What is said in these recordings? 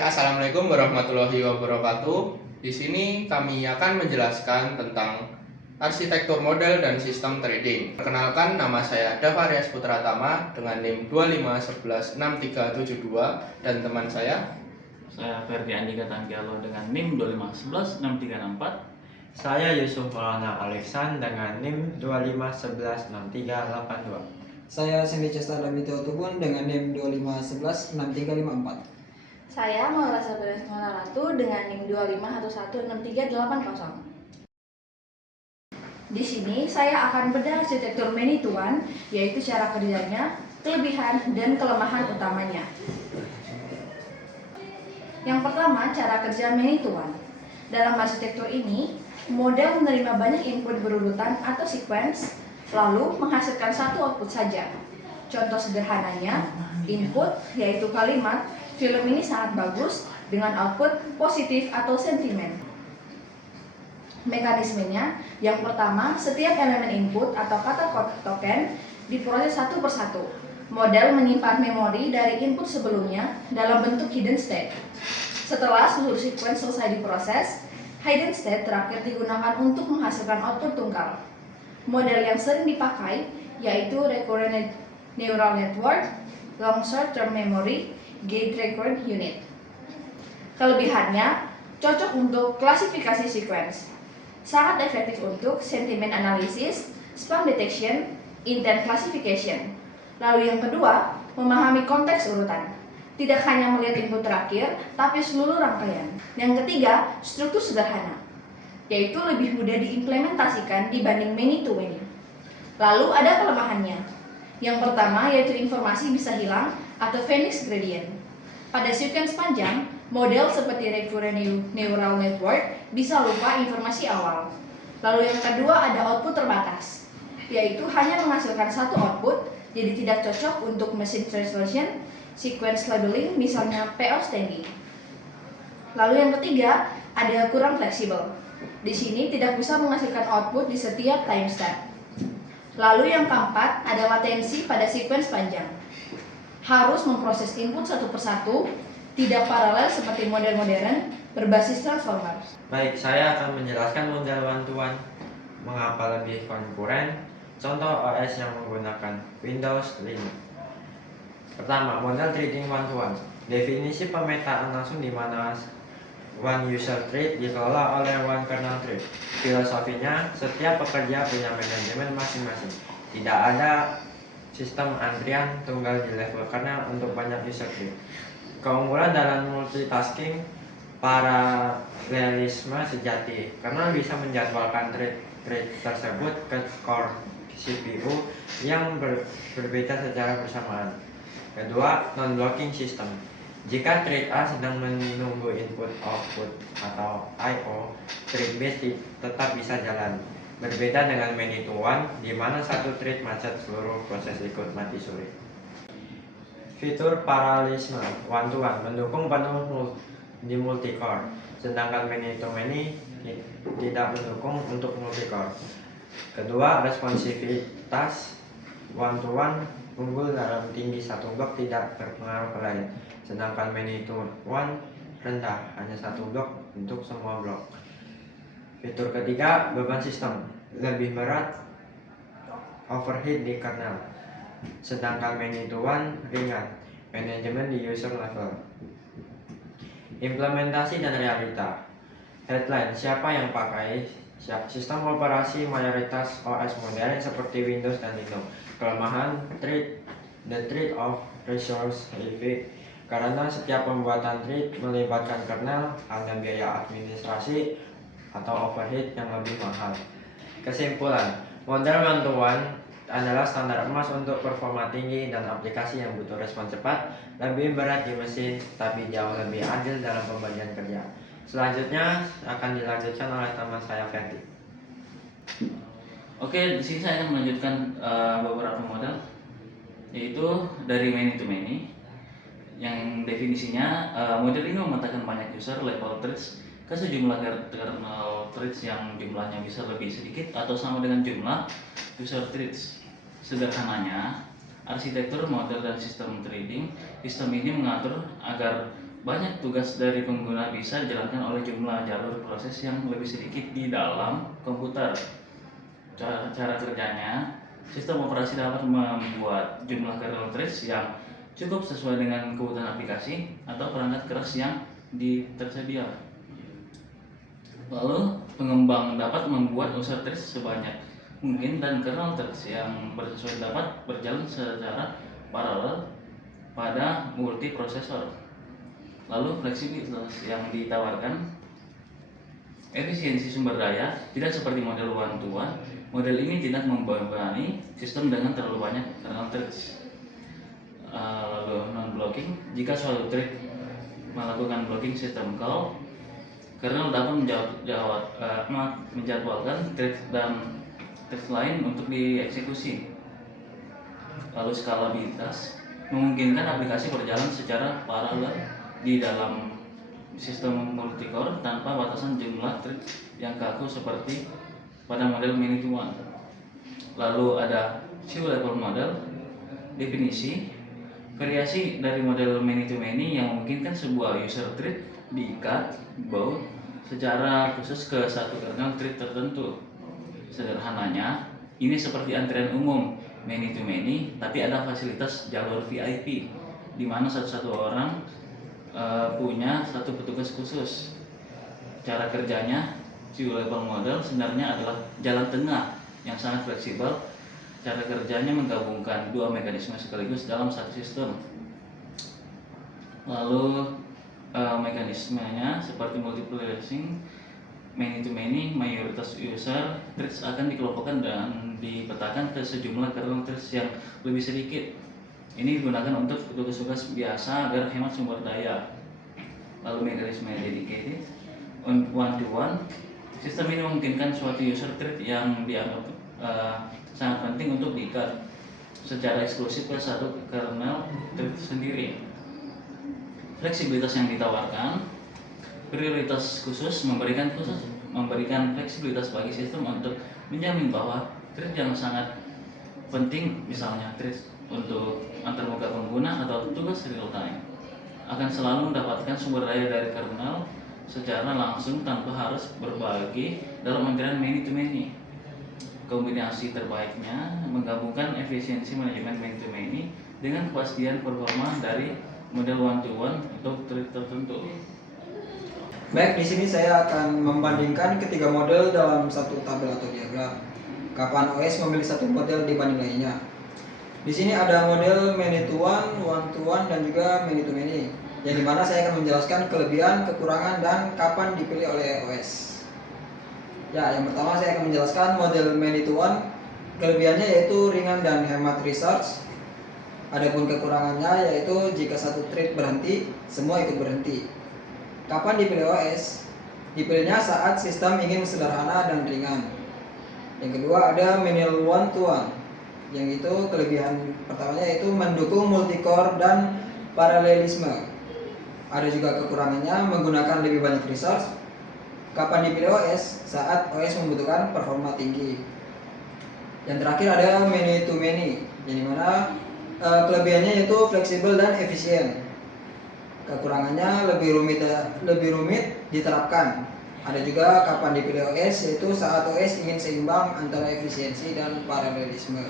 Assalamualaikum warahmatullahi wabarakatuh. Di sini kami akan menjelaskan tentang arsitektur model dan sistem trading. Perkenalkan, nama saya Davarias Putratama dengan NIM 25116372 dan teman saya. Saya Ferdi Andika Tangkialo dengan NIM 25116364. Saya Yusuf Maulana Alexan dengan NIM 25116382. Saya Semi Cesta Damito Tubun dengan NIM 25116354. Saya Maura Sabares Ratu dengan NIM 25116380. Di sini saya akan bedah arsitektur many-to-one, yaitu cara kerjanya, kelebihan dan kelemahan utamanya. Yang pertama, cara kerja many-to-one. Dalam arsitektur ini, model menerima banyak input berurutan atau sequence, lalu menghasilkan satu output saja. Contoh sederhananya, input yaitu kalimat "film ini sangat bagus" dengan output positif atau sentimen. Mekanismenya, yang pertama, setiap elemen input atau kata token diproses satu persatu. Model menyimpan memori dari input sebelumnya dalam bentuk hidden state. Setelah seluruh sequence selesai diproses, hidden state terakhir digunakan untuk menghasilkan output tunggal. Model yang sering dipakai yaitu recurrent neural network, long short-term memory, gate recurrent unit. Kelebihannya, cocok untuk klasifikasi sequence, sangat efektif untuk sentiment analysis, spam detection, intent classification. Lalu yang kedua, memahami konteks urutan. Tidak hanya melihat input terakhir, tapi seluruh rangkaian. Yang ketiga, struktur sederhana, yaitu lebih mudah diimplementasikan dibanding many-to-many. Lalu ada kelemahannya. Yang pertama yaitu informasi bisa hilang atau Phoenix gradient. Pada sequence panjang, model seperti recurrent neural network bisa lupa informasi awal. Lalu yang kedua ada output terbatas, yaitu hanya menghasilkan satu output, jadi tidak cocok untuk machine translation, sequence labeling, misalnya PO staging. Lalu yang ketiga ada kurang fleksibel. Di sini tidak bisa menghasilkan output di setiap timestamp. Lalu yang keempat ada latensi pada sequence panjang. Harus memproses input satu persatu, tidak paralel seperti model modern berbasis transformer. Baik, saya akan menjelaskan model one-to-one mengapa lebih konkuren. Contoh OS yang menggunakan Windows, Linux. Pertama, model trading one-to-one. Definisi pemetaan langsung di mana one user trade dikelola oleh one kernel trade. Filosofinya, setiap pekerja punya manajemen masing-masing. Tidak ada sistem antrian tunggal di level kernel untuk banyak user trade. Keunggulan dalam multitasking, paralelisme sejati. Kernel bisa menjadwalkan trade tersebut ke core CPU yang berbeda secara bersamaan. Kedua, non-blocking system. Jika trade A sedang menunggu input output atau I/O, trade B tetap bisa jalan. Berbeda dengan many-to-one, di mana satu trade macet, seluruh proses ikut mati suri. Fitur paralelisme one-to-one mendukung penuh di multicore, sedangkan many-to-many tidak mendukung untuk multicore. Kedua, responsivitas one-to-one unggul dalam tinggi satu blok tidak berpengaruh ke lain, sedangkan many-to-one rendah, hanya satu blok untuk semua blok. Fitur ketiga, beban sistem lebih berat, overhead di kernel, sedangkan many-to-one ringan, manajemen di user level. Implementasi dan realita. Headline, siapa yang pakai? Sistem operasi mayoritas OS modern seperti Windows dan Linux. Kelemahan, the trade of resource heavy, karena setiap pembuatan trade melibatkan kernel, ada biaya administrasi atau overhead yang lebih mahal. Kesimpulan, model one-to-one adalah standar emas untuk performa tinggi dan aplikasi yang butuh respon cepat, lebih berat di mesin, tapi jauh lebih adil dalam pembagian kerja. Selanjutnya akan dilanjutkan oleh teman saya Ferdi. Oke, di sini saya akan melanjutkan beberapa model, yaitu dari many to many. Yang definisinya, model ini memetakan banyak user level threads ke sejumlah kernel threads yang jumlahnya bisa lebih sedikit atau sama dengan jumlah user threads. Sederhananya, arsitektur model dan sistem trading, sistem ini mengatur agar banyak tugas dari pengguna bisa dijalankan oleh jumlah jalur proses yang lebih sedikit di dalam komputer. Cara kerjanya, sistem operasi dapat membuat jumlah kernel threads yang cukup sesuai dengan kebutuhan aplikasi atau perangkat keras yang tersedia. Lalu, pengembang dapat membuat user threads sebanyak mungkin dan kernel threads yang bersesuaian dapat berjalan secara paralel pada multiprosesor. Lalu, fleksibilitas yang ditawarkan, efisiensi sumber daya tidak seperti model one-to-one. Model ini tidak membebani sistem dengan terlalu banyak kernel threads. Lalu non-blocking, jika suatu thread melakukan blocking sistem call, kernel dapat menjadwalkan thread dan thread lain untuk dieksekusi. Lalu skalabilitas, memungkinkan aplikasi berjalan secara paralel di dalam sistem multicore tanpa batasan jumlah thread yang kaku seperti pada model many-to-one. Lalu ada few level model, definisi, variasi dari model many-to-many yang memungkinkan sebuah user thread diikat bound secara khusus ke satu kernel thread tertentu. Sederhananya, ini seperti antrian umum many-to-many, tapi ada fasilitas jalur VIP, di mana satu orang punya satu petugas khusus. Cara kerjanya, few level model sebenarnya adalah jalan tengah yang sangat fleksibel. Cara kerjanya menggabungkan dua mekanisme sekaligus dalam satu sistem. Lalu mekanismenya seperti multiplexing, many-to-many, mayoritas user threads akan dikelompokkan dan dipetakan ke sejumlah kernel threads yang lebih sedikit. Ini digunakan untuk tugas-tugas biasa agar hemat sumber daya. Lalu mekanisme dedicated, one-to-one, sistem ini memungkinkan suatu user thread yang dianggap sangat penting untuk diikat secara eksklusif ke satu kernel thread sendiri. Fleksibilitas yang ditawarkan, prioritas khusus memberikan fleksibilitas bagi sistem untuk menjamin bahwa thread yang sangat penting, misalnya thread untuk antarmuka pengguna atau tugas real time, akan selalu mendapatkan sumber daya dari kernel secara langsung tanpa harus berbagi dalam antrian many-to-many. Kombinasi terbaiknya menggabungkan efisiensi manajemen many-to-many dengan kepastian performa dari model one-to-one untuk thread tertentu. Baik, di sini saya akan membandingkan ketiga model dalam satu tabel atau diagram. Kapan OS memilih satu model dibanding lainnya. Di sini ada model many-to-one, one-to-one, dan juga many-to-many. Yang dimana saya akan menjelaskan kelebihan, kekurangan, dan kapan dipilih oleh OS. Ya, yang pertama saya akan menjelaskan model many-to-one. Kelebihannya yaitu ringan dan hemat resource. Adapun kekurangannya yaitu jika satu thread berhenti, semua ikut berhenti. Kapan dipilih OS? Dipilihnya saat sistem ingin sederhana dan ringan. Yang kedua ada manual one-to-one. Yang itu kelebihan pertamanya yaitu mendukung multicore dan paralelisme. Ada juga kekurangannya menggunakan lebih banyak resource. Kapan dipilih OS? Saat OS membutuhkan performa tinggi. Yang terakhir ada many-to-many, yang dimana kelebihannya yaitu fleksibel dan efisien. Kekurangannya lebih rumit diterapkan. Ada juga kapan dipilih OS, yaitu saat OS ingin seimbang antara efisiensi dan paralelisme.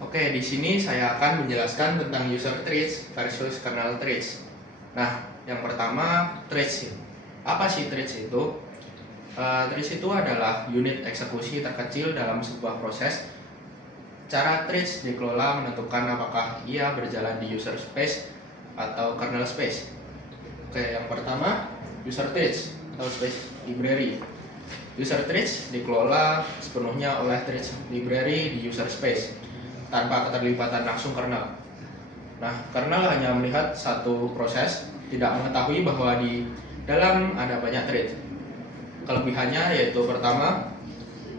Oke, di sini saya akan menjelaskan tentang user threads versus kernel threads. Nah, yang pertama threads. Apa sih threads itu? Threads itu adalah unit eksekusi terkecil dalam sebuah proses. Cara threads dikelola menentukan apakah ia berjalan di user space atau kernel space. Oke, yang pertama user threads atau space library. User threads dikelola sepenuhnya oleh threads library di user space tanpa keterlibatan langsung kernel. Nah, kernel hanya melihat satu proses, tidak mengetahui bahwa di dalam ada banyak thread. Kelebihannya yaitu pertama,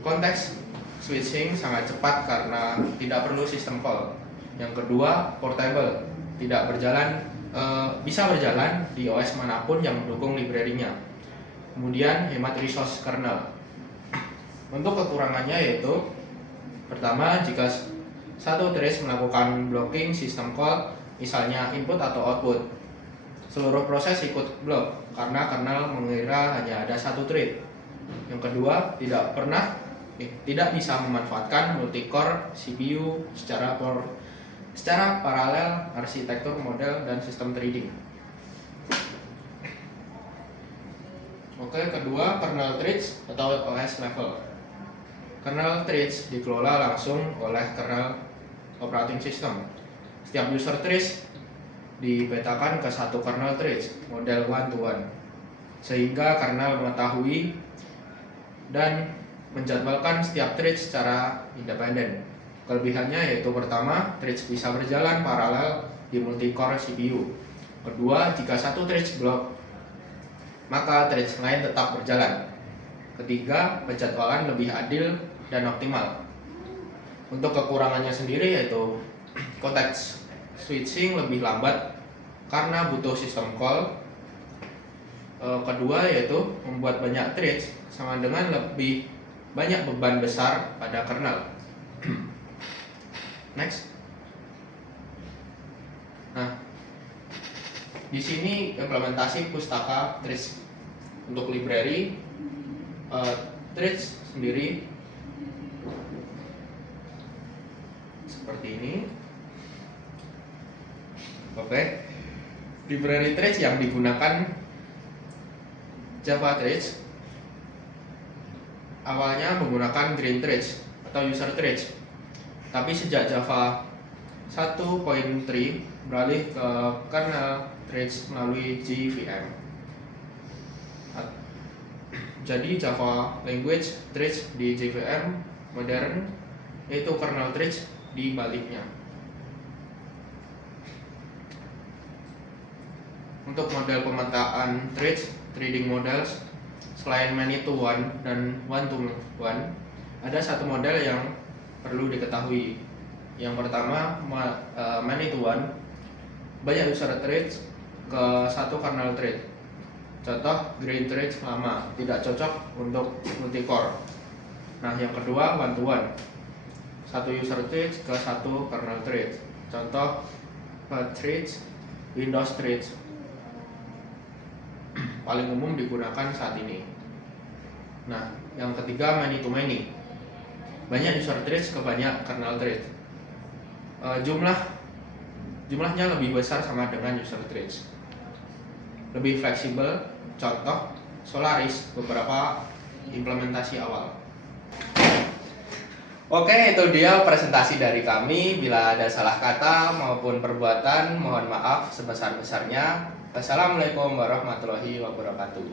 konteks switching sangat cepat karena tidak perlu sistem call. Yang kedua, portable, bisa berjalan di OS manapun yang mendukung library-nya. Kemudian hemat resource kernel. Untuk kekurangannya yaitu pertama, jika satu thread melakukan blocking sistem call, misalnya input atau output, seluruh proses ikut blok karena kernel mengira hanya ada satu thread. Yang kedua, tidak bisa memanfaatkan multi-core CPU secara paralel arsitektur model dan sistem threading. Oke, kedua, kernel threads atau OS level. Kernel threads dikelola langsung oleh kernel operating system. Setiap user threads dipetakan ke satu kernel threads model one-to-one, sehingga kernel mengetahui dan menjadwalkan setiap threads secara independen. Kelebihannya yaitu pertama, threads bisa berjalan paralel di multi-core CPU. Kedua, jika satu threads blok, maka threads lain tetap berjalan. Ketiga, penjadwalan lebih adil dan optimal. Untuk kekurangannya sendiri yaitu context switching lebih lambat karena butuh sistem call. Kedua yaitu membuat banyak threads sama dengan lebih banyak beban besar pada kernel. Next. Nah, di sini implementasi pustaka threads. Untuk library threads sendiri seperti ini. Oke. Library threads yang digunakan Java threads awalnya menggunakan green threads atau user threads. Tapi sejak Java 1.3 beralih ke kernel threads melalui JVM. Jadi Java language threads di JVM modern, yaitu kernel threads di baliknya. Untuk model pemetaan threads, threading models, selain many to one dan one to one, ada satu model yang perlu diketahui. Yang pertama, many to one, banyak user threads ke satu kernel thread. Contoh, green threads lama, tidak cocok untuk multi-core. Nah, yang kedua, one to one, satu user threads ke satu kernel thread. Contoh, threads, Windows threads, paling umum digunakan saat ini. Nah, yang ketiga, many to many, banyak user threads ke banyak kernel thread. Jumlahnya lebih besar sama dengan user threads. Lebih fleksibel, contoh Solaris beberapa implementasi awal. Oke, itu dia presentasi dari kami. Bila ada salah kata maupun perbuatan, mohon maaf sebesar-besarnya. Wassalamualaikum warahmatullahi wabarakatuh.